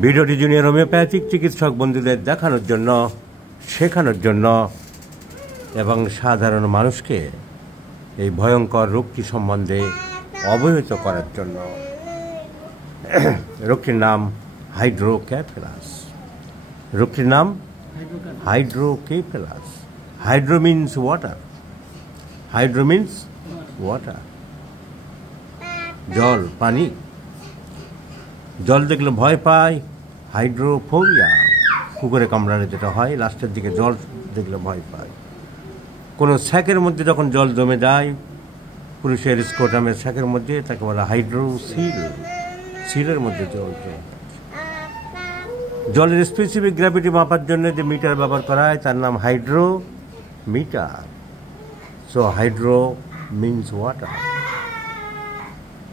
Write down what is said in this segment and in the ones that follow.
ভিডিওটি junior homeopathic চিকিৎসক বন্ধুদের দেখানোর জন্য, শেখানোর জন্য এবং সাধারণ মানুষকে এই ভয়ঙ্কর রোগটি সম্বন্ধে অবহিত করার জন্য। রোগটির নাম হাইড্রোকেফেলাস। রোগটির নাম hydrocephalus. Hydro means water. Hydro means water, জল, পানি। জল দেখলে ভয় পায়, হাইড্রোফোবিয়া। কুকুরে কামড়ালে যেটা হয়, লাস্টের দিকে জল দেখলে ভয় পায়। কোনো স্যাকের মধ্যে যখন জল জমে যায়, পুরুষের স্কোটামের স্যাকের মধ্যে, তাকে বলা হাইড্রোসিল। সিলের মধ্যে জল জমে। জলের স্পেসিফিক গ্র্যাভিটি মাপার জন্য যে মিটার ব্যবহার করা হয় তার নাম hydrometer. So hydro means water.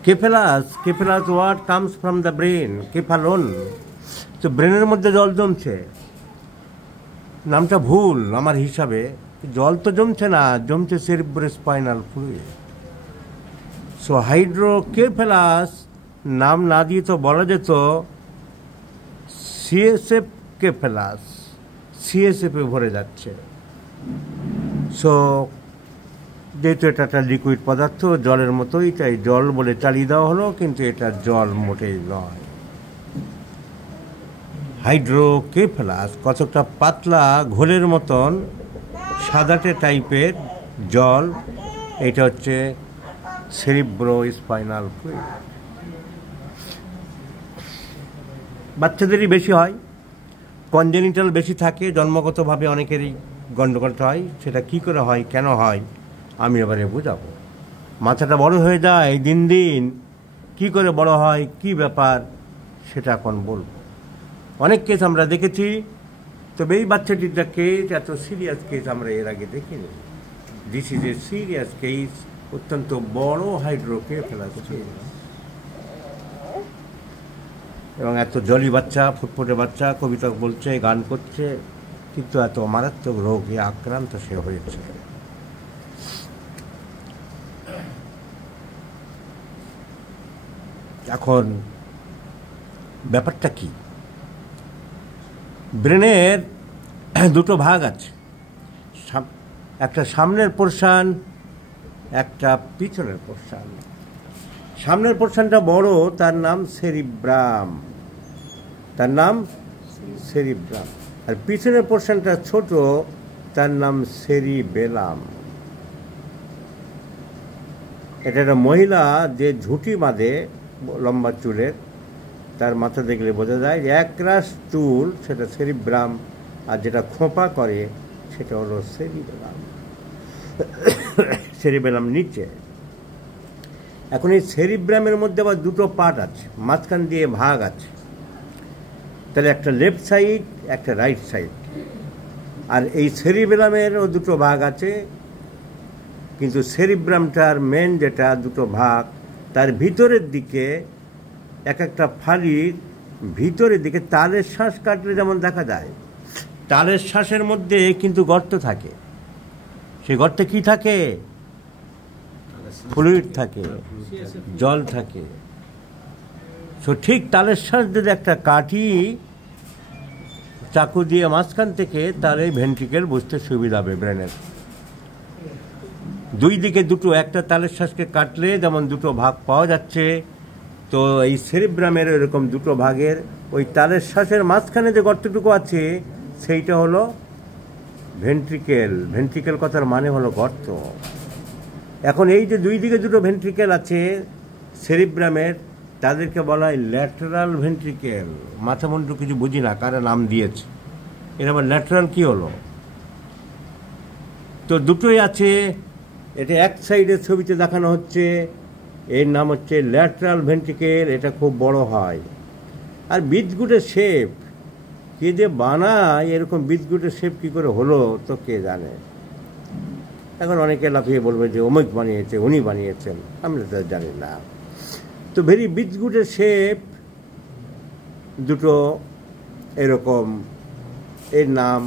Cephalus word comes from the brain, cephalon. তো ব্রেনের মধ্যে জল জমছে, নামটা ভুল আমার হিসাবে। জল তো জমছে না, জমছে সেরিব্রোস্পাইনাল ফ্লুইড। সো হাইড্রোকেফেলাস নাম না দিয়ে তো বলা যেত সিএসএফ কেফেলাস। সিএসএফে ভরে যাচ্ছে। সো যেহেতু এটা একটা লিকুইড পদার্থ, জলের মতোই, তাই জল বলে চালিয়ে দেওয়া হলো, কিন্তু এটা জল মোটেই নয়। হাইড্রোকেফেলাস কতটা পাতলা ঘোলের মতন সাদাটে টাইপের জল। এটা হচ্ছে সেরিব্রোস্পাইনাল ফ্লুইড। বাচ্চাদেরই বেশি হয়, কনজেনিটাল বেশি থাকে, জন্মগতভাবে অনেকেরই গণ্ডগোলটা হয়। সেটা কি করে হয়, কেন হয়, আমি এবারে বোঝাবো। মাথাটা বড় হয়ে যায় দিন দিন, কি করে বড় হয়, কি ব্যাপার, সেটা এখন বলবো। অনেক কেস আমরা দেখেছি, তবে এই বাচ্চাটির কেস, এত সিরিয়াস কেস আমরা এর আগে দেখিনি। This is a serious case, অত্যন্ত বড় হাইড্রোকেফেলাস কেস। এবং এত জলি বাচ্চা, ফুটফুটে বাচ্চা, কবিতা বলছে, গান করছে, কিন্তু এত মারাত্মক রোগে আক্রান্ত সে হয়েছে। এখন ব্যাপারটা কি? ব্রেনের দুটো ভাগ আছে, একটা সামনের পোর্শন, একটা পিছনের পোর্শন। সামনের পোর্শনটা বড়, তার নাম সেরিব্রাম। তার নাম সেরিব্রাম। আর পিছনের পোর্শনটা ছোট, তার নাম সেরিবেলাম। এটা একটা মহিলা যে ঝুঁটি বাঁধে লম্বা চুলের, তার মাথা দেখলে বোঝা যায় যে একরাশ চুল, সেটা সেরিব্রাম, আর যেটা খোঁপা করে সেটা হলো সেরিবেলাম। সেরিবেলাম নিচে। এখন এই সেরিব্রামের মধ্যে আবার দুটো পার্ট আছে, মাঝখান দিয়ে ভাগ আছে। তাহলে একটা লেফট সাইড, একটা রাইট সাইড। আর এই সেরিবেলামেরও দুটো ভাগ আছে, কিন্তু সেরিব্রামটার মেন যেটা দুটো ভাগ, তার ভিতরের দিকে এক একটা ফালির ভিতরের দিকে তালের শ্বাস কাটলে যেমন দেখা যায়, তালের শ্বাসের মধ্যে কিন্তু গর্ত থাকে। সেই গর্তে কি থাকে? ফ্লুইড থাকে, জল থাকে। সো ঠিক তালের শ্বাস যদি একটা কাটি চাকু দিয়ে মাঝখান থেকে, তাহলে ভেন্ট্রিকেল বুঝতে সুবিধা হবে ব্রেনের। দুই দিকে দুটো, একটা তালের শ্বাসকে কাটলে যেমন দুটো ভাগ পাওয়া যাচ্ছে, তো এই সেরিব্রামের এরকম দুটো ভাগের ওই তালের শ্বাসের মাঝখানে যে গর্তটুকু আছে সেইটা হলো ভেন্ট্রিকেল। ভেন্ট্রিকেল কথার মানে হলো গর্ত। এখন এই যে দুই দিকে দুটো ভেন্ট্রিকেল আছে সেরিব্রামের, তাদেরকে বলা হয় ল্যাটারাল ভেন্ট্রিকেল। মাথা মুন্ডু কিছু বুঝি না, কারা নাম দিয়েছে। এর আবার ল্যাটারাল কি হলো? তো দুটোই আছে। এটা এক সাইডের ছবিতে দেখানো হচ্ছে, এর নাম হচ্ছে ল্যাটারাল ভেন্ট্রিকেল। এটা খুব বড় হয়। আর বিস্কুটের শেপ কে যে বানায়, এরকম বিস্কুটের শেপ কী করে হলো তো কে জানে। এখন অনেকে লাফিয়ে বলবে যে অমুক বানিয়েছে, উনি বানিয়েছেন, আমরা তো জানি না। তো ভেরি বিস্কুটের শেপ দুটো এরকম, এর নাম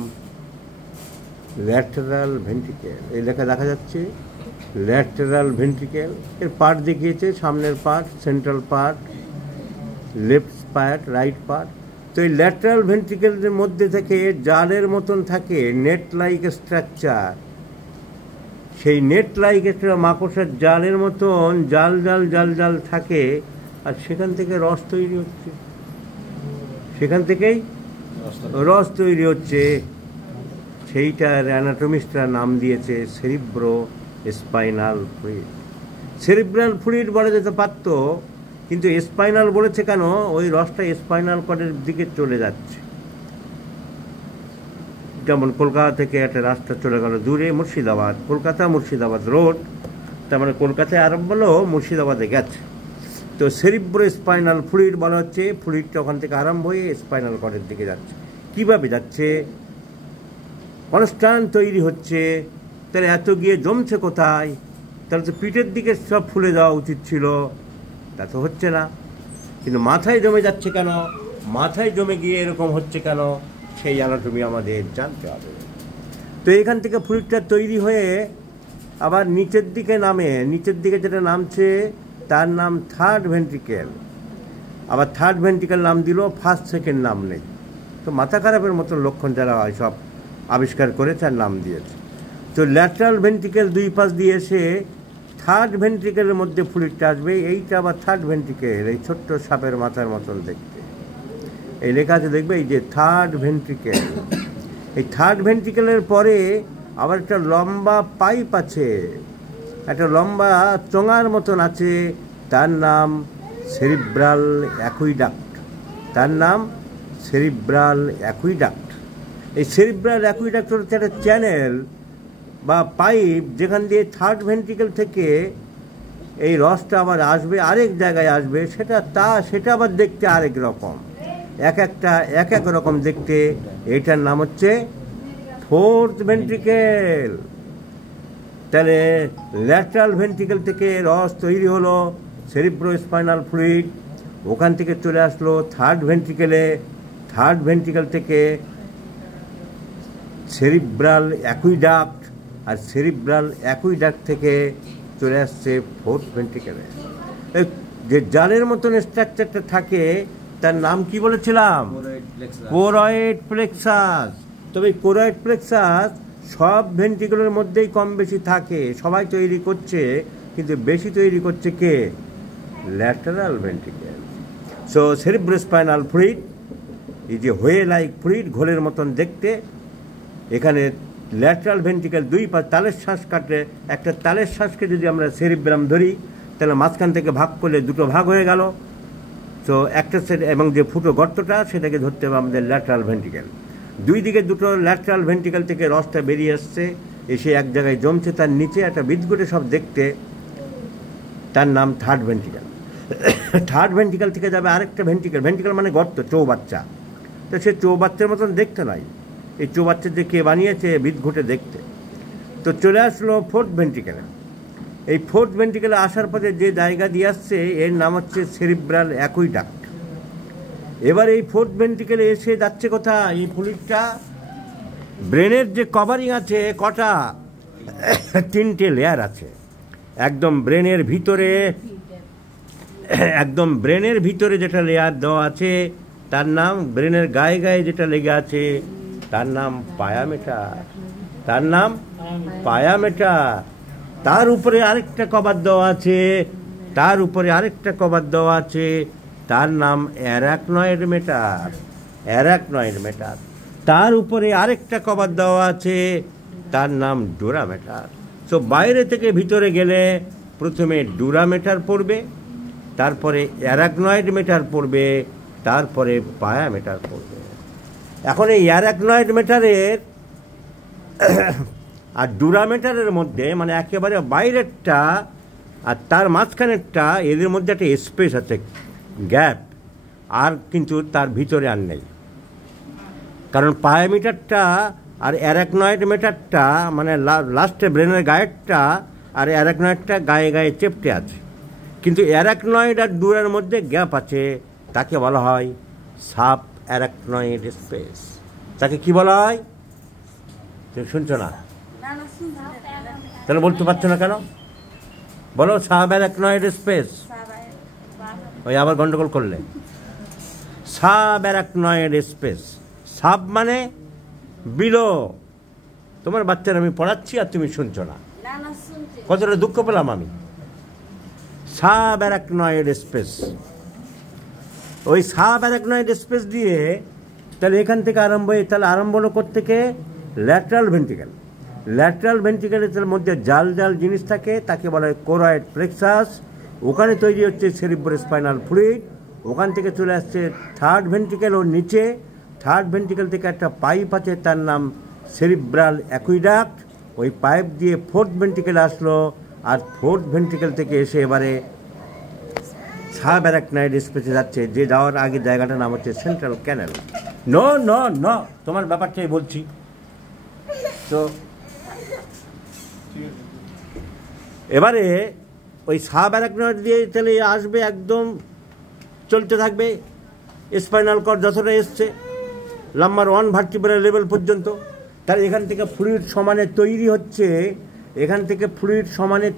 ল্যাটারাল ভেন্ট্রিকেল। এই লেখা দেখা যাচ্ছে ল্যাটারাল ভেন্ট্রিকেল। এর পার্ট দেখিয়েছে, সামনের part, central part, left part, right part. তো এই ল্যাটারাল ভেন্ট্রিকেলের মধ্যে থেকে জালের মতন থাকে নেট লাইক স্ট্রাকচার। সেই নেট লাইক একটা মাকড়সার জালের মতন জাল জাল জাল জাল থাকে, আর সেখান থেকে রস তৈরি হচ্ছে, সেখান থেকেই রস তৈরি হচ্ছে। সেইটার অ্যানাটমিস্টরা নাম দিয়েছে cerebro spinal fluid. Cerebral fluid বলা যেতে পারত, কিন্তু স্পাইনাল বলেছে কেন? ওই রসটা স্পাইনাল কর্ডের দিকে চলে যাচ্ছে। যেমন কলকাতা থেকে একটা রাস্তা চলে গেল দূরে মুর্শিদাবাদ, কলকাতা মুর্শিদাবাদ রোড, তার মানে কলকাতায় আরম্ভ হলো, মুর্শিদাবাদে গেছে। তো সেরিব্রো স্পাইনাল ফ্লুইড বলা হচ্ছে, ফ্লুইডটা ওখান থেকে আরম্ভ হয়ে স্পাইনাল কর্ডের দিকে যাচ্ছে। কীভাবে যাচ্ছে? কনস্ট্যান্ট তৈরি হচ্ছে। তাহলে এত গিয়ে জমছে কোথায়? তাহলে তো পিঠের দিকে সব ফুলে যাওয়া উচিত ছিল, তা তো হচ্ছে না। কিন্তু মাথায় জমে যাচ্ছে কেন? মাথায় জমে গিয়ে এরকম হচ্ছে কেন? সেই অ্যানাটমি আমাদের জানতে হবে। তো এখান থেকে ফ্লুইডটা তৈরি হয়ে আবার নিচের দিকে নামে, নিচের দিকে যেটা নামছে তার নাম থার্ড ভেন্ট্রিকেল। আবার থার্ড ভেন্ট্রিকেল নাম দিল, ফার্স্ট সেকেন্ড নাম নেই। তো মাথা খারাপের মতো লক্ষণ যারা সব আবিষ্কার করে তার নাম দিয়েছে। তো ল্যাটারাল ভেন্ট্রিকেল দুই পাশ দিয়ে এসে থার্ড ভেন্ট্রিকেলের মধ্যে ফ্লুইডটা আসবে। এইটা আবার থার্ড ভেন্ট্রিকেল, এই ছোট্ট সাপের মাথার মতন দেখতে। এই লেখা আছে দেখবে, এই যে থার্ড ভেন্ট্রিকেল। এই থার্ড ভেন্ট্রিকেলের পরে আবার একটা লম্বা পাইপ আছে, একটা লম্বা চোঙার মতন আছে, তার নাম সেরিব্রাল অ্যাকুইডাক্ট। তার নাম সেরিব্রাল অ্যাকুইডাক্ট। এই সেরিব্রাল অ্যাকুইডাক্ট হচ্ছে একটা চ্যানেল বা পাইপ, যেখান দিয়ে থার্ড ভেন্ট্রিকেল থেকে এই রসটা আবার আসবে, আরেক জায়গায় আসবে। সেটা আবার দেখতে আরেক রকম, একটা এক এক রকম দেখতে। এইটার নাম হচ্ছে ফোর্থ ভেন্ট্রিকেল। তাহলে ল্যাটারাল ভেন্ট্রিকেল থেকে রস তৈরি হলো, সেরিব্রো স্পাইনাল ফ্লুইড, ওখান থেকে চলে আসলো থার্ড ভেন্ট্রিকেলে। থার্ড ভেন্ট্রিকেল থেকে সেরিব্রাল অ্যাকুইডাক্ট, আর সেরিব্রাল অ্যাকুইডাক্ট থেকে চলে আসছে ফোর্থ ভেন্ট্রিকেলে। যে জালের মতন স্ট্রাকচারটা থাকে তার নাম কি বলেছিলাম? Choroid plexus. তবে কোরয়েড প্লেক্সাস সব ভেন্ট্রিকেলের মধ্যেই কম বেশি থাকে, সবাই তৈরি করছে, কিন্তু বেশি তৈরি করছে কে? Lateral ventricle. So cerebrospinal fluid এই যে হয়ে লাইক ফ্লুইড, ঘোলের মতন দেখতে। এখানে ল্যাটারাল ভেন্ট্রিকেল দুই পাশ তালের শ্বাস কাটলে, একটা তালের শ্বাসকে যদি আমরা সেরিব্রাম ধরি, তাহলে মাঝখান থেকে ভাগ করলে দুটো ভাগ হয়ে গেল। তো একটা সেট, এবং যে ফুটো গর্তটা সেটাকে ধরতে হবে আমাদের ল্যাটারাল ভেন্ট্রিকেল। দুই দিকে দুটো ল্যাটারাল ভেন্ট্রিকেল থেকে রসটা বেরিয়ে আসছে, এসে এক জায়গায় জমছে, তার নিচে একটা বিদঘুটে সব দেখতে, তার নাম থার্ড ভেন্ট্রিকেল। থার্ড ভেন্ট্রিকেল থেকে যাবে আরেকটা ভেন্ট্রিকেল। ভেন্ট্রিকেল মানে গর্ত, চৌবাচ্চা। তো সে চৌবাচ্চার মতন দেখতে নয়, এই চৌবাচ্চা যে কে বানিয়েছে বিদঘুটে দেখতে। তো চলে আসলো ফোর্থ ভেন্ট্রিকেলে। এই ফোর্থ ভেন্ট্রিকেলে আসার পথে যে জায়গা দিয়ে আসছে এর নাম হচ্ছে সেরিব্রাল অ্যাকুইডাক্ট। এবার এই ফোর্থ ভেন্ট্রিকেলে এসে যাচ্ছে কোথায়? এই ফ্লুইডটা ব্রেনের যে কভারিং আছে, কটা? তিনটে লেয়ার আছে। একদম ব্রেনের ভিতরে, একদম ব্রেনের ভিতরে যেটা লেয়ার দেওয়া আছে তার নাম, ব্রেনের গায়ে গায়ে যেটা লেগে আছে তার নাম পায়ামেটার। তার নাম পায়ামেটার। তার উপরে আরেকটা কভার দেওয়া আছে, তার উপরে আরেকটা কভার দেওয়া আছে, তার নাম অ্যারাকনয়েড মেটার। অ্যারাকনয়েড মেটার। তার উপরে আরেকটা কভার দেওয়া আছে, তার নাম ডুরামেটার। সো বাইরে থেকে ভিতরে গেলে প্রথমে ডুরামেটার পড়বে, তারপরে অ্যারাকনয়েড মেটার পড়বে, তারপরে পায়ামেটার পড়বে। এখন এই অ্যারাকনয়েড মেটারের আর ডুরামেটারের মধ্যে, মানে একেবারে বাইরেরটা আর তার মাঝখানেরটা, এদের মধ্যে একটা স্পেস আছে, গ্যাপ, আর কিন্তু তার ভিতরে আর নেই। কারণ পায়ামিটারটা আর অ্যারাকনয়েড মেটারটা, মানে লাস্টে ব্রেনের গায়েরটা আর অ্যারাকনয়েডটা গায়ে গায়ে চেপটে আছে, কিন্তু অ্যারাকনয়েড আর ডুরার মধ্যে গ্যাপ আছে। তাকে বলা হয় সাব অ্যারাকনয়েড স্পেস। তাকে কি বলা হয়? তুমি শুনছো না? তাহলে বলতে পারছো না কেন? বলো সাব অ্যারাকনয়েড স্পেস। ওই আবার গন্ডগোল করলে। Subarachnoid space. সাব মানে বিলো। তোমার বাচ্চারা আমি পড়াচ্ছি আর তুমি শুনছো না, কতটা দুঃখ পেলাম আমি। সাবঅ্যারাকনয়েড স্পেস, ওই সাবঅ্যারাকনয়েড স্পেস দিয়ে তাহলে এখান থেকে আরম্ভ হলো কোত্থেকে? Lateral ventricle. ল্যাটারাল ভেন্ট্রিকেলের মধ্যে জাল জাল জিনিস থাকে, তাকে বলা হয় কোরয়েড প্লেক্সাস। ওখানে তৈরি হচ্ছে সেরিব্রোস্পাইনাল ফ্লুইড। ওখান থেকে চলে আসছে থার্ড ভেন্ট্রিকেল ওর নিচে। থার্ড ভেন্ট্রিকেল থেকে একটা পাইপ আছে, তার নাম সেরিব্রাল অ্যাকুইডাক্ট। ওই পাইপ দিয়ে ফোর্থ ভেন্ট্রিকেল আসলো, আর ফোর্থ ভেন্ট্রিকেল থেকে এসে এবারে সাবঅ্যারাকনয়েড স্পেসে যাচ্ছে, যে যাওয়ার আগে জায়গাটার নাম হচ্ছে সেন্ট্রাল ক্যানেল। নো নো নো, তোমার ব্যাপারটাই বলছি। তো এবারে ওই সাবঅ্যারাকনয়েড দিয়ে তাহলে আসবে, একদম চলতে থাকবে স্পাইনাল কর্ড যতটা এসছে নাম্বার 1 ভার্টিব্রাল লেভেল পর্যন্ত। তাহলে এখান থেকে ফ্লুইড সমানে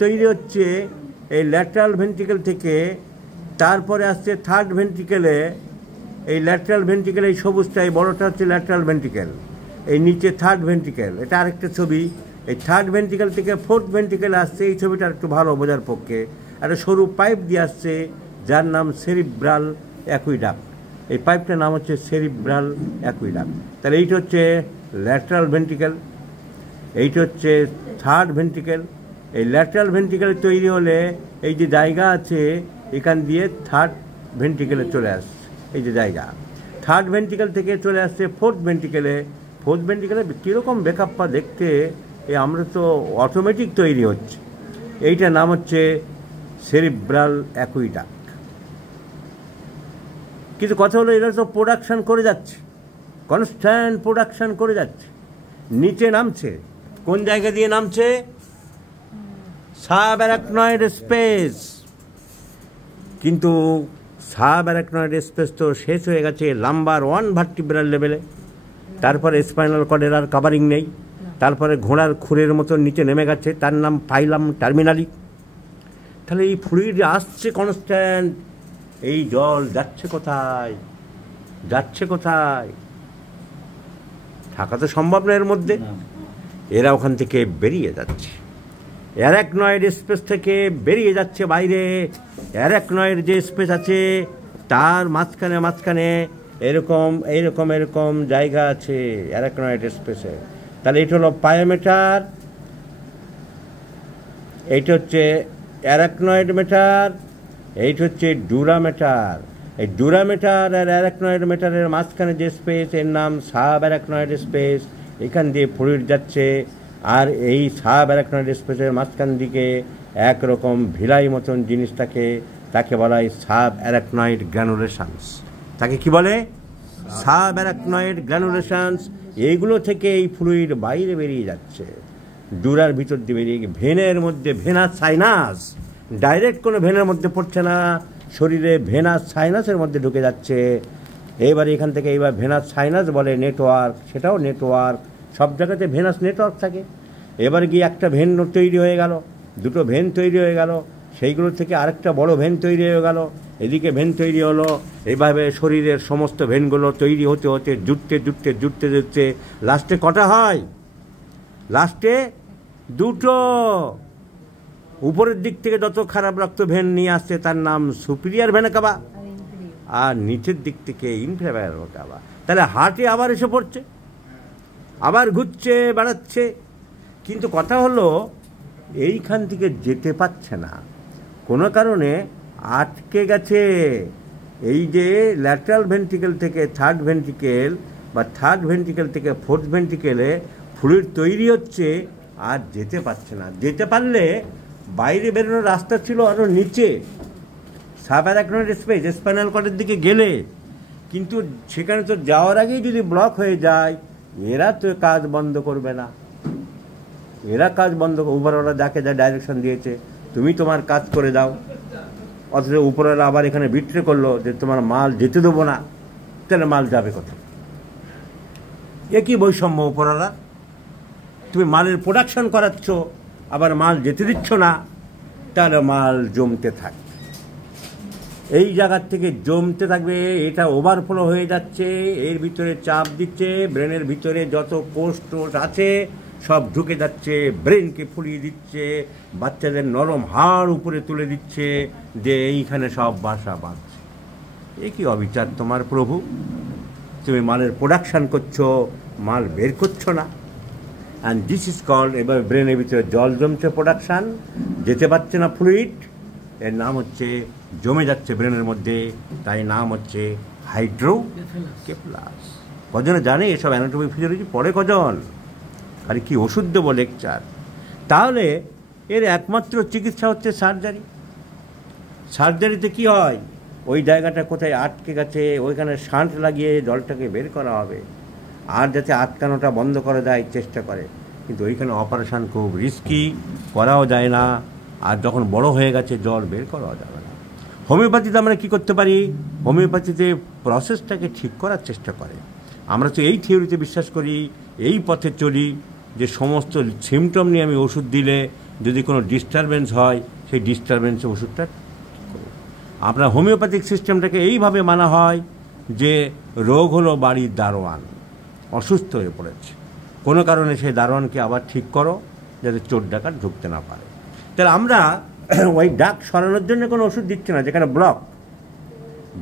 তৈরি হচ্ছে, এই ল্যাটারাল ভেন্ট্রিকেল থেকে। তারপরে আসছে থার্ড ভেন্ট্রিকেলে। এই ল্যাটারাল ভেন্ট্রিকেল, এই সবুজটা, এই বড়টা হচ্ছে ল্যাটারাল ভেন্ট্রিকেল, এই নিচে থার্ড ভেন্ট্রিকেল। এটা আরেকটা ছবি। এই থার্ড ভেন্ট্রিকেল থেকে ফোর্থ ভেন্ট্রিকেল আসছে। এই ছবিটা একটু ভালো বোঝার পক্ষে। একটা সরু পাইপ দিয়ে আসছে, যার নাম সেরিব্রাল অ্যাকুইডাক্ট। এই পাইপটার নাম হচ্ছে সেরিব্রাল অ্যাকুইডাক্ট। তাহলে এইটা হচ্ছে ল্যাটারাল ভেন্ট্রিকেল, এইটা হচ্ছে থার্ড ভেন্ট্রিকেল। এই ল্যাটারাল ভেন্ট্রিকেল তৈরি হলে এই যে জায়গা আছে, এখান দিয়ে থার্ড ভেন্ট্রিকেলে চলে আসছে। এই যে জায়গা, থার্ড ভেন্ট্রিকেল থেকে চলে আসছে ফোর্থ ভেন্ট্রিকেলে। ফোর্থ ভেন্ট্রিকেলে কীরকম বেকআপটা দেখতে, আমরা তো অটোমেটিক তৈরি হচ্ছে। এইটার নাম হচ্ছে সেরিব্রাল অ্যাকুইডাক্ট। কিন্তু কথা হলো, এরা তো প্রোডাকশান করে যাচ্ছে, কনস্ট্যান্ট প্রোডাকশান করে যাচ্ছে। নিচে নামছে, কোন জায়গা দিয়ে নামছে? Subarachnoid space. কিন্তু সাবঅ্যারাকনয়েড স্পেস তো শেষ হয়ে গেছে নাম্বার 1 ভার্টিব্রাল লেভেলে। তারপরে স্পাইনাল কর্ডের আর কাভারিং নেই। তারপরে ঘোড়ার খুরের মতো নিচে নেমে গেছে, তার নাম ফাইলাম টার্মিনালি। তাহলে এই ফ্লুইড আসছে কনস্ট্যান্ট, এই জল যাচ্ছে কোথায়? থাকা তো সম্ভব না এর মধ্যে। এরা ওখান থেকে বেরিয়ে যাচ্ছে, অ্যারাকনয়েড স্পেস থেকে বেরিয়ে যাচ্ছে বাইরে। অ্যারাকনয়েড যে স্পেস আছে তার মাঝখানে এরকম জায়গা আছে অ্যারাকনয়েড স্পেসে। তাহলে এটা হলো পায়োমেটার, এইটা হচ্ছে অ্যারাকনয়েড মেটার, এইটা হচ্ছে ডুরামেটার। এই ডুরামেটার আর অ্যারাকনয়েড মেটারের মাঝখানে যে স্পেস, এর নাম সাবঅ্যারাকনয়েড স্পেস। এখান দিয়ে ফ্লুইড যাচ্ছে, আর এই সাবঅ্যারাকনয়েড স্পেসের মাঝখান দিকে একরকম ভিলাই মতন জিনিস থাকে, তাকে বলা হয় সাবঅ্যারাকনয়েড গ্র্যানুলেশনস। তাকে কি বলে? সাবঅ্যারাকনয়েড গ্র্যানুলেশনস। এইগুলো থেকে এই ফ্লুইড বাইরে বেরিয়ে যাচ্ছে, ডুরার ভিতর দিয়ে বেরিয়ে গিয়ে ভেনের মধ্যে, ভেনাস সাইনাস, ডাইরেক্ট কোনো ভেনের মধ্যে পড়ছে না, শরীরে ভেনাস সাইনাসের মধ্যে ঢুকে যাচ্ছে। এইবার এখান থেকে ভেনাস সাইনাস বলে নেটওয়ার্ক, সেটাও নেটওয়ার্ক। সব জায়গাতে ভেনাস নেটওয়ার্ক থাকে। এবার গিয়ে একটা ভেন তৈরি হয়ে গেল, দুটো ভেন তৈরি হয়ে গেল, সেইগুলো থেকে আরেকটা বড় ভেন তৈরি হয়ে গেল, এদিকে ভেন তৈরি হলো। এইভাবে শরীরের সমস্ত ভেনগুলো তৈরি হতে হতে জুটতে লাস্টে কটা হয়? লাস্টে দুটো। উপরের দিক থেকে যত খারাপ রক্ত ভেন নিয়ে আসছে তার নাম সুপিরিয়ার ভেনা কাবা, আর নিচের দিক থেকে ইনফেরিয়র ভেনা কাবা। তাহলে হার্টে আবার এসে পড়ছে, আবার ঘুরছে, বেড়াচ্ছে। কিন্তু কথা হলো, এইখান থেকে যেতে পারছে না, কোনো কারণে আটকে গেছে। এই যে ল্যাটারাল ভেন্ট্রিকেল থেকে থার্ড ভেন্ট্রিকেল, বা থার্ড ভেন্ট্রিকেল থেকে ফোর্থ ভেন্ট্রিকেলে ফ্লুইড তৈরি হচ্ছে, আর যেতে পারছে না। যেতে পারলে বাইরে বেরোনোর রাস্তা ছিল আরও নিচে, সাবঅ্যারাকনয়েড স্পেস, স্পাইনাল কর্ডের দিকে গেলে। কিন্তু সেখানে তো যাওয়ার আগেই যদি ব্লক হয়ে যায়, এরা তো কাজ বন্ধ করবে না। উপরওয়ালা যাকে যা ডাইরেকশন দিয়েছে, তুমি তোমার কাজ করে দাও, অথচ উপরওয়ালা আবার এখানে বিট্রে করলো যে তোমার মাল যেতে দেবো না। তাহলে মাল যাবে কোথায়? একই বৈষম্য উপরওয়ালা। তুমি মালের প্রোডাকশন করাচ্ছ, আবার মাল যেতে দিচ্ছ না, তাহলে মাল জমতে থাকবে। এই জায়গার থেকে জমতে থাকবে, এটা ওভারফ্লো হয়ে যাচ্ছে, এর ভিতরে চাপ দিচ্ছে, ব্রেনের ভিতরে যত কোষ টোষ আছে সব ঢুকে যাচ্ছে, ব্রেনকে ফুলিয়ে দিচ্ছে, বাচ্চাদের নরম হাড় উপরে তুলে দিচ্ছে, যে এইখানে সব বাসা বাঁধছে। এ কি অবিচার তোমার প্রভু? তুমি মালের প্রোডাকশান করছো, মাল বের করছো না। অ্যান্ড দিস ইজ কল্ড, এবার ব্রেনের ভিতরে জল জমছে, প্রোডাকশান যেতে পারছে না, ফ্লুইড, এর নাম হচ্ছে জমে যাচ্ছে ব্রেনের মধ্যে, তাই নাম হচ্ছে হাইড্রোকেফালাস। কজনে জানে এসব অ্যানাটমি ফিজিওলজি? পড়ে কজন? আরে কি ওষুধ দেবো লেকচার? তাহলে এর একমাত্র চিকিৎসা হচ্ছে সার্জারি। সার্জারিতে কি হয়? ওই জায়গাটা কোথায় আটকে গেছে ওইখানে শান্ট লাগিয়ে জলটাকে বের করা হবে, আর যাতে আটকানোটা বন্ধ করা যায় চেষ্টা করে, কিন্তু ওইখানে অপারেশান খুব রিস্কি, করাও যায় না, আর যখন বড় হয়ে গেছে জল বের করাও যাবে না। হোমিওপ্যাথিতে আমরা কী করতে পারি? হোমিওপ্যাথিতে প্রসেসটাকে ঠিক করার চেষ্টা করে। আমরা তো এই থিওরিতে বিশ্বাস করি, এই পথে চলি, যে সমস্ত সিমটম নিয়ে আমি ওষুধ দিলে যদি কোনো ডিস্টারবেন্স হয়, সেই ডিস্টারবেন্সে ওষুধটা আপনার হোমিওপ্যাথিক সিস্টেমটাকে এইভাবে মানা হয় যে রোগ হলো বাড়ির দারোয়ান, অসুস্থ হয়ে পড়েছে, কোনো কারণে সেই দারোয়ানকে আবার ঠিক করো যাতে চোর ডাকাত ঢুকতে না পারে। তাহলে আমরা ওই ডাক সরানোর জন্য কোনো ওষুধ দিচ্ছি না, যেখানে ব্লক,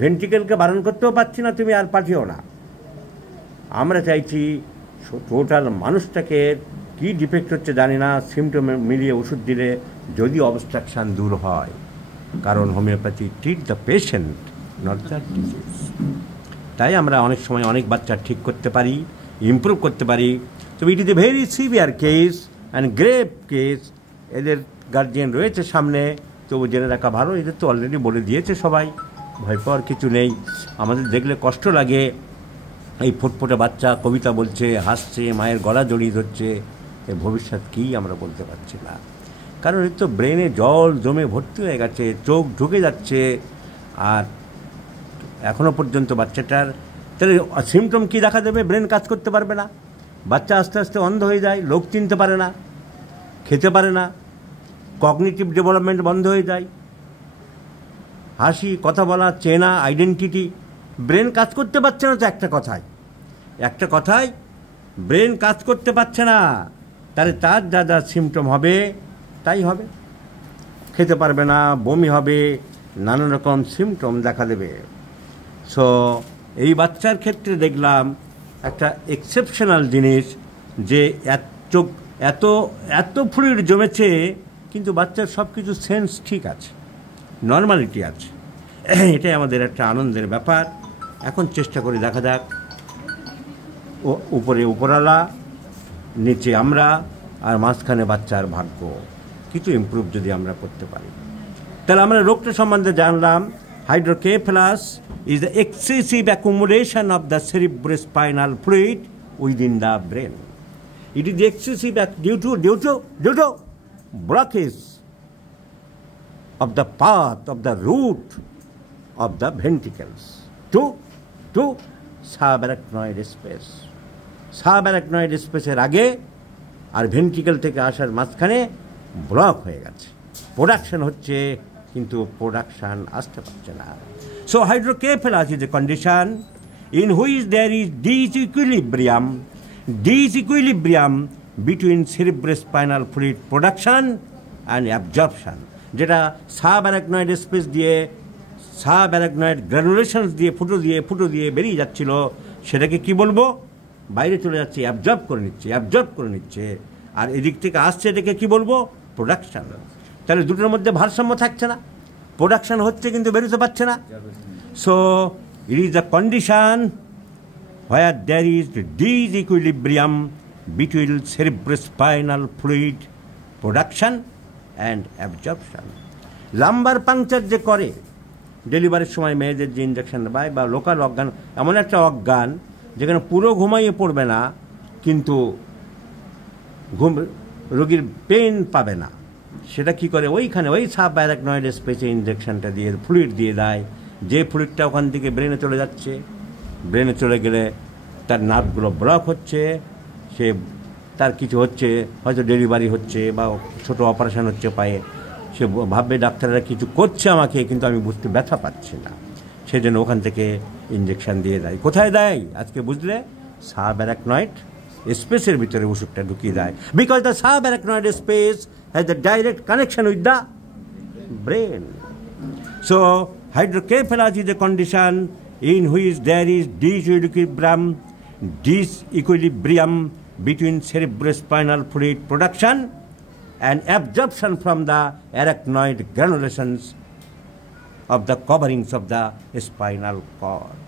ভেন্ট্রিকেলকে বারণ করতেও পারছি না, তুমি আর পাঠিও না। আমরা চাইছি টোটাল মানুষটাকে কী ডিফেক্ট হচ্ছে জানি না, সিমটম মিলিয়ে ওষুধ দিলে যদি অবস্ট্রাকশান দূর হয়, কারণ homeopathy treat the patient, not the disease. তাই আমরা অনেক সময় অনেক বাচ্চা ঠিক করতে পারি, ইমপ্রুভ করতে পারি। তো it is a very severe case and grave case. এদের গার্জিয়ান রয়েছে সামনে, তবু জেনে রাখা ভালো, এদের তো অলরেডি বলে দিয়েছে সবাই, ভয় পাওয়ার কিছু নেই। আমাদের দেখলে কষ্ট লাগে, এই ফুটফুটে বাচ্চা কবিতা বলছে, হাসছে, মায়ের গলা জড়িয়ে ধরছে, এর ভবিষ্যৎ কী আমরা বলতে পারছি না, কারণ এর তো ব্রেনে জল জমে ভর্তি হয়ে গেছে, চোখ ঢুকে যাচ্ছে, আর এখনও পর্যন্ত বাচ্চাটার তাহলে সিমটম কী দেখা দেবে? ব্রেন কাজ করতে পারবে না, বাচ্চা আস্তে আস্তে অন্ধ হয়ে যায়, লোক চিনতে পারে না, খেতে পারে না, কগনিটিভ ডেভেলপমেন্ট বন্ধ হয়ে যায়, হাসি, কথা বলা, চেনা, আইডেন্টিটি, ব্রেন কাজ করতে পারছে না। তো একটা কথায় ব্রেন কাজ করতে পারছে না, তাহলে তার যা যা সিমটম হবে তাই হবে, খেতে পারবে না, বমি হবে, নানান রকম সিমটম দেখা দেবে। সো এই বাচ্চার ক্ষেত্রে দেখলাম একটা এক্সেপশনাল জিনিস, যে এত এত ফ্লুইড জমেছে, কিন্তু বাচ্চার সব কিছু সেন্স ঠিক আছে, নর্মালিটি আছে। এটাই আমাদের একটা আনন্দের ব্যাপার। এখন চেষ্টা করে দেখা যাক, উপরে উপরওয়ালা, নিচে আমরা, আর মাঝখানে বাচ্চার ভাগ্য, কিছু ইমপ্রুভ যদি আমরা করতে পারি। তাহলে আমরা রোগটা সম্বন্ধে জানলাম। Hydrocephalus is the excessive accumulation of the cerebrospinal fluid within the brain. It is excessive due to blockage of the path of the root of the ventricles to subarachnoid space. Subarachnoid space-এর আগে আর ventricle থেকে আসার মাঝখানে block হয়ে গেছে, production হচ্ছে কিন্তু production আসতে পারছে না। So hydrocephalus is a condition in which there is disequilibrium between cerebrospinal fluid production and absorption, যেটা সাবঅ্যারাকনয়েড স্পেস দিয়ে, সাবঅ্যারাকনয়েড গ্র্যানুলেশনস দিয়ে ফুটো দিয়ে বেরিয়ে যাচ্ছিল, সেটাকে কি বলবো? বাইরে চলে যাচ্ছে, অ্যাবজর্ব করে নিচ্ছে, আর এদিক থেকে আসছে, এটাকে কি বলবো? প্রোডাকশন। তাহলে দুটোর মধ্যে ভারসাম্য থাকছে না, প্রোডাকশন হচ্ছে কিন্তু বেরোতে পারছে না। So it is the condition where there is disequilibrium between cerebrospinal fluid production and absorption. Lumbar puncture যে করে ডেলিভারির সময় মেয়েদের যে ইঞ্জেকশন দেয়, বা লোকাল অজ্ঞান, এমন একটা অজ্ঞান যেখানে পুরো ঘুমাইয়ে পড়বে না, কিন্তু রোগীর পেন পাবে না, সেটা কি করে? ওইখানে ওই সাবঅ্যারাকনয়েড স্পেসে ইঞ্জেকশনটা দিয়ে ফ্লুইড দিয়ে দেয়, যে ফ্লুইডটা ওখান থেকে ব্রেনে চলে যাচ্ছে, ব্রেনে চলে গেলে তার নার্ভগুলো ব্লক হচ্ছে, তার কিছু হচ্ছে, হয়তো ডেলিভারি হচ্ছে বা ছোটো অপারেশন হচ্ছে পায়ে, সে ভাববে ডাক্তাররা কিছু করছে আমাকে, কিন্তু আমি বুঝতে ব্যথা পাচ্ছি না, সেজন্য ওখান থেকে ইঞ্জেকশন দিয়ে দেয়। কোথায় দেয় আজকে বুঝলে? সাবঅ্যারাকনয়েড স্পেসের ভিতরে ওষুধটা ঢুকিয়ে দেয়, because the subarachnoid space has the direct connection with the brain. So hydrocephalus is a condition in which there is disequilibrium between cerebrospinal fluid production and absorption from the arachnoid granulations of the coverings of the spinal cord,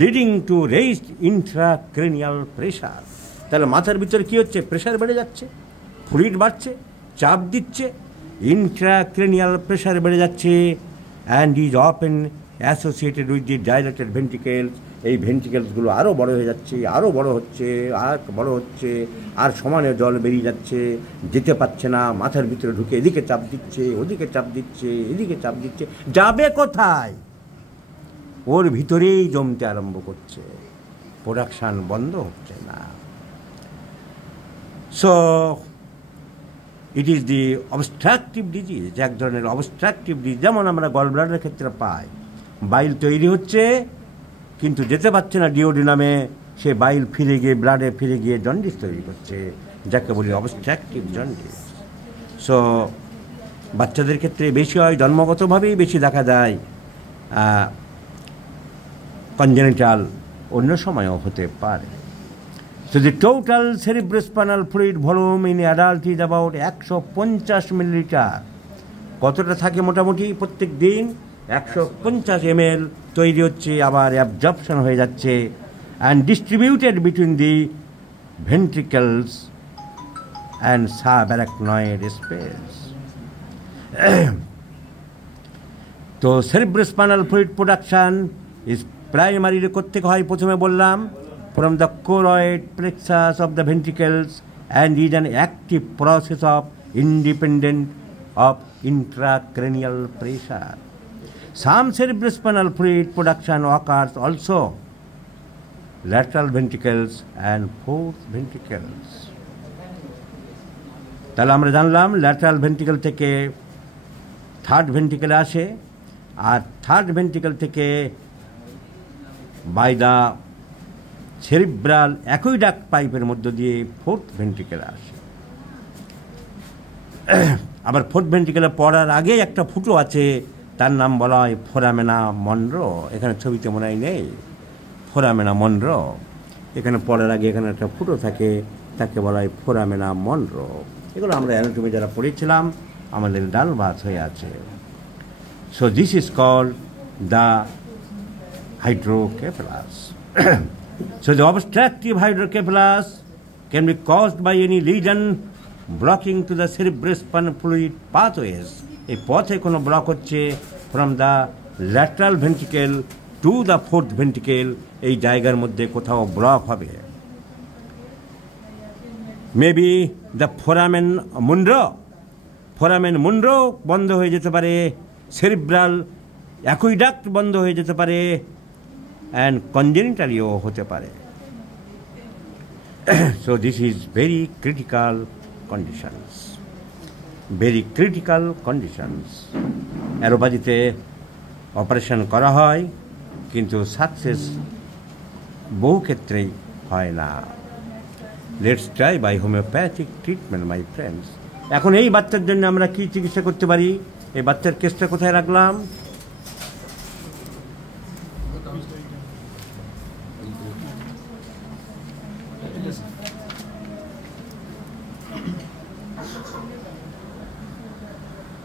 leading to raised intracranial pressure. তাহলে মাথার ভিতরে কি হচ্ছে? Pressure বেড়ে যাচ্ছে, fluid বাড়ছে, চাপ দিচ্ছে, intracranial প্রেশার বেড়ে যাচ্ছে, and is often associated with the dilated ventricles. এই ভেন্ট্রিকেলসগুলো আরও বড় হয়ে যাচ্ছে, আরও বড় হচ্ছে, আর বড় হচ্ছে, আর সমানে জল বেরিয়ে যাচ্ছে, যেতে পারছে না, মাথার ভিতরে ঢুকে এদিকে চাপ দিচ্ছে, ওদিকে চাপ দিচ্ছে, এদিকে চাপ দিচ্ছে, যাবে কোথায়? ওর ভিতরেই জমতে আরম্ভ করছে, প্রোডাকশান বন্ধ হচ্ছে না। So it is the obstructive disease, এক ধরনের অবস্ট্রাকটিভ ডিজিজ। যেমন আমরা গল ব্লাডারের ক্ষেত্রে পাই, বাইল তৈরি হচ্ছে কিন্তু যেতে পারছে না ডিওডিনামে, সে বাইল ফিরে গিয়ে ব্লাডে ফিরে গিয়ে জন্ডিস তৈরি করছে, যাকে বলি অবস্ট্রাকটিভ জন্ডিস। সো বাচ্চাদের ক্ষেত্রে বেশি হয়, জন্মগতভাবেই বেশি দেখা যায়, কনজেনিটাল অন্য সময়ও হতে পারে। So the total cerebrospinal fluid volume in adult is about 150 millilitre. কতটা থাকে মোটামুটি প্রত্যেক দিন? 150 ml তৈরি হচ্ছে, আবার অ্যাবজর্পশন হয়ে যাচ্ছে, and distributed between the ভেন্ট্রিকলস and subarachnoid space. তো cerebrospinal fluid production is primarily কোত্থেকে হয়? প্রথমে বললাম from the choroid plexus of the ventricles, and is an active process of independent of intracranial pressure. Some cerebrospinal fluid production occurs also lateral ventricles and fourth ventricles. তাহলে আমরা জানলাম lateral ventricle থেকে third ভেন্ট্রিকলে আসে, আর third ventricle থেকে by the cerebral aqueduct পাইপের মধ্য দিয়ে fourth ভেন্ট্রিকেলে আসে। আবার ফোর্থ ভেন্ট্রিকেলে পড়ার আগে একটা ফুটো আছে, তার নাম বলা হয় ফোরামেনা মনরো। এখানে ছবিতে মনে হয় নেই, ফোরামেনা মনরো। এখানে পড়ার আগে এখানে একটা ফুটো থাকে, তাকে বলা হয় ফোরামেনা মনরো। এগুলো আমরা অ্যানাটমি যারা পড়েছিলাম আমাদের ডাল ভাত হয়ে আছে। So this is called the hydrocephalus. So the obstructive hydrocephalus can be caused by any lesion blocking to the cerebrospinal fluid pathways. এই পথে কোনো ব্লক হচ্ছে from the lateral ventricle to the fourth ventricle, এই জায়গার মধ্যে কোথাও block হবে। Maybe the foramen মুন্ড্রো বন্ধ হয়ে যেতে পারে, সেরিব্রাল অ্যাকুইডাক্ট বন্ধ হয়ে যেতে পারে, and congenitally hote pare. So this is very critical conditions, very critical conditions. অ্যালোপ্যাথিতে অপারেশন করা হয় কিন্তু সাকসেস বহু ক্ষেত্রেই হয় না। Let's try by homeopathic treatment my friends. এখন এই বাচ্চার জন্য আমরা কি চিকিৎসা করতে পারি? এই বাচ্চার কেসটা কোথায় রাখলাম?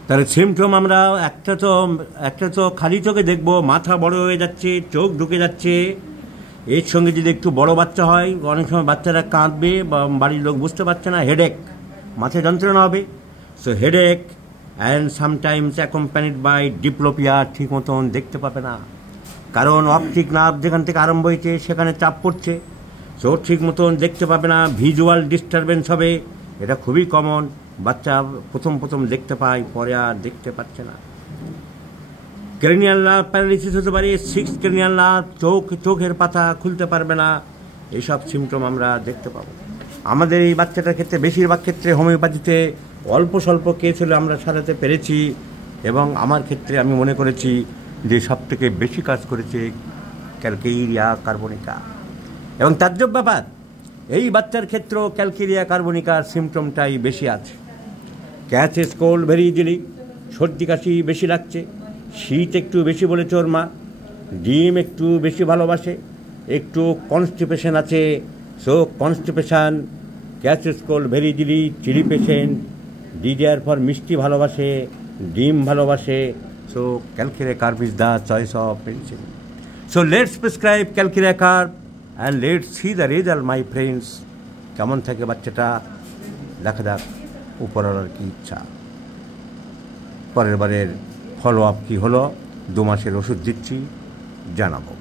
তার সিমটম আমরা একটা তো খালি চোখে দেখবো, মাথা বড় হয়ে যাচ্ছে, চোখ ঢুকে যাচ্ছে। এর সঙ্গে যদি একটু বড় বাচ্চা হয়, অনেক সময় বাচ্চারা কাঁদবে বা বাড়ির লোক বুঝতে পারছে না, হেডেক, মাথায় যন্ত্রণা হবে। So headache and sometimes accompanied by diplopia, ঠিক মতন দেখতে পাবে না, কারণ অপটিক নার্ভ যেখান থেকে আরম্ভ হয়েছে সেখানে চাপ পড়ছে। সো ঠিক মতন দেখতে পাবে না, ভিজুয়াল ডিস্টারবেন্স হবে, এটা খুবই কমন। বাচ্চা প্রথম দেখতে পায়, পরে আর দেখতে পাচ্ছে না। ক্রেনিয়াল নার্ভ প্যারালিসিস হতে পারে, সিক্স ক্রেনিয়াল নার্ভ, চোখের পাতা খুলতে পারবে না, এইসব সিমটম আমরা দেখতে পাবো। আমাদের এই বাচ্চাটার ক্ষেত্রে বেশিরভাগ ক্ষেত্রে হোমিওপ্যাথিতে অল্প স্বল্প কেস হলে আমরা সারাতে পেরেছি, এবং আমার ক্ষেত্রে আমি মনে করেছি যে সবথেকে বেশি কাজ করেছে ক্যালকেরিয়া কার্বনিকা। এবং তাজ্জব ব্যাপার, এই বাচ্চার ক্ষেত্রেও ক্যালকেরিয়া কার্বনিকার সিমটমটাই বেশি আছে। ক্যাচেস কোল্ড ভেরি ইজিলি, সর্দি কাশি বেশি লাগছে, শীত একটু বেশি বলেছে ওর মা, ডিম একটু বেশি ভালোবাসে, একটু কনস্টিপেশন আছে, so constipation, catches cold very easily, chilli patient, desire for মিষ্টি ভালোবাসে, ডিম ভালোবাসে, so calcarea carb is the choice of pencil. So let's prescribe calcarea carb and let's see the result my friends. কেমন থাকে বাচ্চাটা দেখা যাক, উপরওয়ালার কি ইচ্ছা। পরের বারের ফলো আপ কী হলো, 2 মাসের ওষুধ দিচ্ছি, জানাবো।